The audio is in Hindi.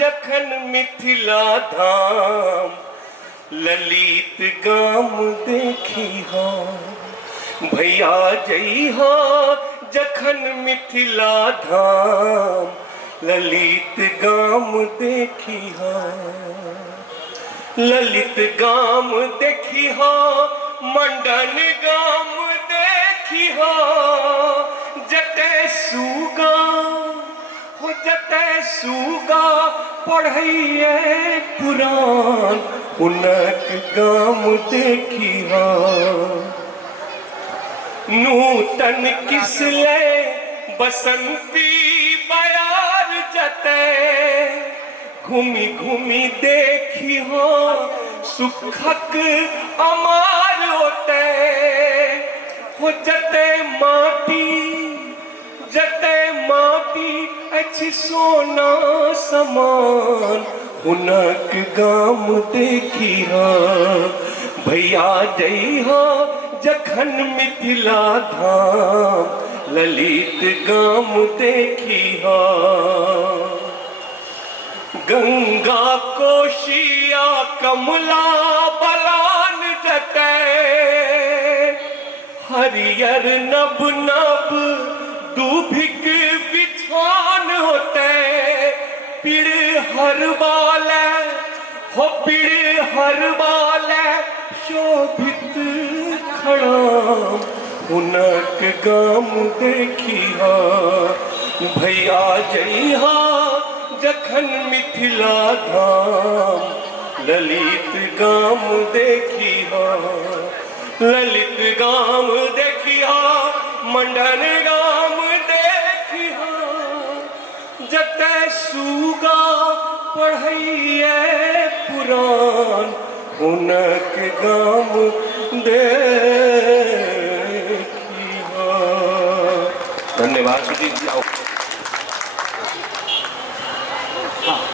जखन मिथिला धाम ललित गाम देखी भैया जइहा जखन मिथिला धाम ललित गाम देखी ललित गाम देखी मंडन गाम देखी जटे सुगा हो जटे सुगा पढ़िए पुराण उनक गाम देखी नूतन किसले बसंती बयार जते घूमी घूमी देखी सुखक अमार होते हो जते माटी अच्छी सोना समान उनक गाम देखी भैया जइहा जखन मिथिला धाम ललित गाम देखी गंगा कोशिया कमला बलान जटे हरियर नब नब दूभिक बिछान होते पीड़ हर बाले हो पीड़ हर बाले शोभित खड़ा उनक गाम देखी भैया जइहा जखन मिथिला धाम ललित गाम देखी ललित गाम देखी मंडन गाम देखी जते सुगा पढ़िए पुराण उनक गाम देखी। धन्यवाद।